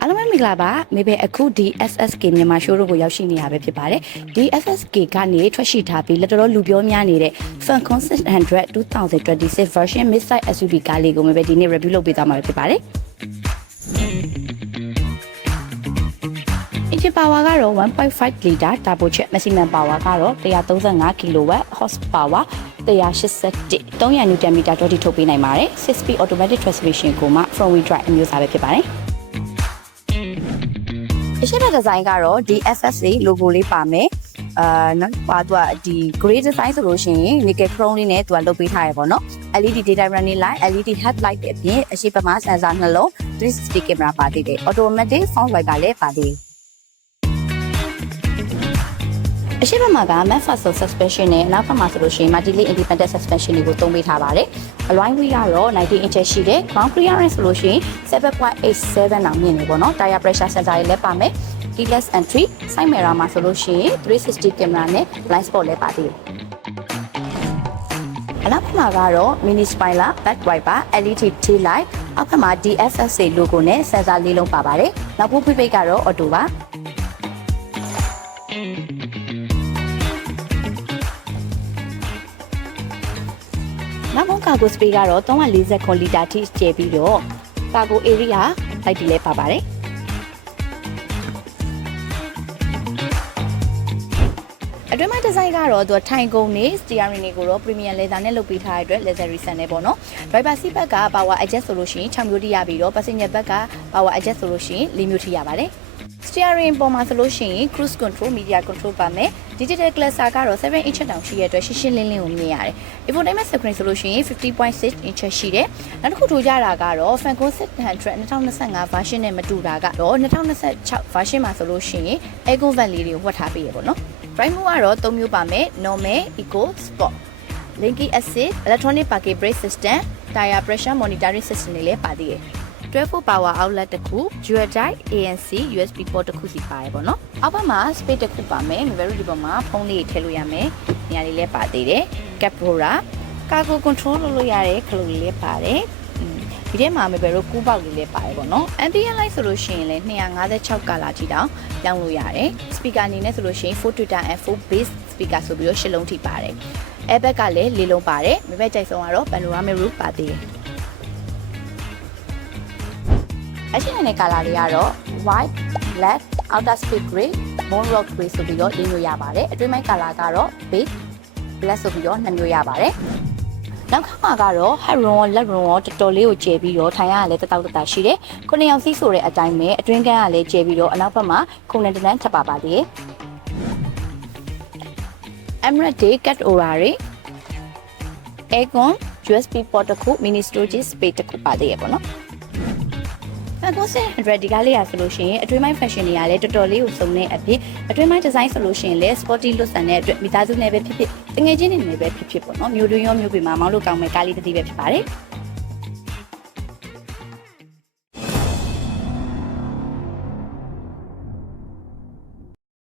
အားလုံးပဲမင်္ဂလာပါမေဘေအခုဒီ SSK မြန်မာ show ကိုရောက်ရှိနေရပဲဖြစ်ပါတယ်ဒီ SSK ကနေထွက်ရှိထားပြီးလက်တော်လူပြောများနေတဲ့ Falcon 600 2026 version mid-size SUV ကားလေးကိုမေဘေဒီနေ့ review လုပ်ပေးသွားမှာဖြစ်ပါတယ်engine power ကတော့ 1.5 liter turbojet maximum power ကတော့135 kW horsepower 181 300 Nm တော်ထိထုတ်ပေးနိုင်ပါတယ် 6-speed automatic transmission ကိုမှ front wheel drive အမျိုးအစားပဲဖြစ်ပါတယ်အရှိတဲ့ဒီဇိုင်းကတော့ဒီ FSA logo လေးပါမယ်နောက်ပါသူကဒီ gray design ဆိုလို့ရှိရင် nickel chrome လေးနဲ့သူကလုပ်ပေးထားရပေါ့နော် LED daytime running light LED headlight တွေအပြင်အရှိပမာ sensor နှလုံး 360 camera ပါသေးတယ် automatic sound wiper လည်းပါသေးတယ်အရှိဘက်မှာက MacPherson suspension နဲ့နောက်ဘက်မှာဆိုလို့ရှိရင် multi-link independent suspension တွေကိုသုံးပေးထားပါတယ်။အလွိုင်းဝီကတော့19 inch ရှိတယ်။ ground clearance ဆိုလို့ရှိရင် 7.87 အောင်မြင့်နေပေါ့နော်။ tire pressure sensor တွေလည်းပါမယ်။ keyless entry side mirror မှာဆိုလို့ရှိရင်360 camera နဲ့ blind spot လည်းပါသေးတယ်။အနောက်ဘက်မှာကတော့ mini spoiler, back wiper, LED tail light အောက်ဘက်မှာ DFSA logo နဲ့ sensor လေးလုံးပါပါတယ်။နောက်ဘုတ်ပိတ်ကတော့ auto ပါ။နောက်ဆုံးကာဂိုစပေးကတော့340 လီတာထိကျယ်ပြီးတော့ကာဂို area လိုက်တီလဲပါပါတယ်အတွင်းမှာဒီဇိုင်းကတော့သူထိုင်ကုန်နေ steering တွေကိုတော့ premium leather နဲ့လုပ်ပေးထားတဲ့အတွက် leather recent နဲ့ပေါ့နော် driver seat ဘက်က power adjust ဆိုလို့ရှိရင်6မျိုးထိရပြီးတော့ passenger ဘက်က power adjust ဆိုလို့ရှိရင်4မျိုးထိရပါတယ်steering ပေါ်မှာဆိုလို့ရှိရင် cruise control media control ပါမယ် digital cluster ကတော့7 inch တောင်ရှိရတဲ့အတွက်ရှင်းရှင်းလင်းလင်းကိုမြင်ရတယ် infotainment screen ဆိုလို့ရှိရင် 50.6 inch ရှိတယ်နောက်တစ်ခုထူကြတာကတော့ Falcon 600 2025 version နဲ့မတူတာကတော့2026 version မှာဆိုလို့ရှိရင် aircon vent လေးတွေဝတ်ထားပေးရပေါ့နော် drive mode ကတော့3မျိုးပါမယ် normal eco sport linking assist electronic parking brake system tire pressure monitoring system တွေလည်းပါသေးတယ်12 power outlet တစ်ခု dual drive ANC USB port တစ်ခုစီပါတယ်ပေါ့နော်အောက်ဘက်မှာ space တစ်ခုပါမယ် memory ဒီပေါ်မှာဖုန်းလေးထည့်လို့ရမယ်နေရာလေးလည်းပါသေးတယ် cap holder cargo control လုပ်လို့ရတဲ့ခလုတ်လေးလည်းပါတယ်ဒီထဲမှာ memory ကူးပေါက်လေးလည်းပါတယ်ပေါ့နော် ambient light ဆိုလို့ရှိရင်လည်း256 color ကြီးတောင်ပြောင်းလို့ရတယ် speaker အနေနဲ့ဆိုလို့ရှိရင်4 Twitter and 4 bass speaker ဆိုပြီးတော့8လုံးထိပါတယ် airbag ကလည်း4လုံးပါတယ်မိဘကြိုက်ဆုံးကတော့ panoramic roof ပါသေးတယ်အရှိန်နဲ့ကာလာလေးကတော့ white, black, outer space gray, bone rock gray ဆိုပြီးတော့၄မျိုးရပါတယ်အတွင်းပိုင်းကာလာကတော့ beige, black ဆိုပြီးတော့2မျိုးရပါတယ်နောက်ခါမှာကတော့ head room လက် room တော်တော်လေးကိုကျယ်ပြီးတော့ထိုင်ရလည်းတတောက်တတာရှိတယ်9ယောက်စီးဆိုတဲ့အတိုင်းပဲအတွင်းကန်းကလည်းကျယ်ပြီးတော့အနောက်ဘက်မှာခုန်တန်းထပ်ပါပါသေးတယ် Emerald Day cat orari aircon USB port တစ်ခု mini storage space တစ်ခုပါသေးရပေါ့နော်Falcon 600ဒီကားလေးရဆိုလို့ရှိရင်အတွင်းပိုင်း fashion တွေကလည်းတော်တော်လေးကိုစုံတဲ့အပြင်အတွင်းပိုင်း design ဆိုလို့ရှိရင်လည်း sporty look ဆန်တဲ့အတွက်မိသားစုနဲ့ပဲဖြစ်ဖြစ်တငယ်ချင်းတွေနဲ့ပဲဖြစ်ဖြစ်ပေါ့နော်မျိုးတွင်းရောမျိုးပေမှာမောင်းလို့ကောင်းမဲ့ကားလေးတစ်စီးပဲဖြစ်ပါတယ်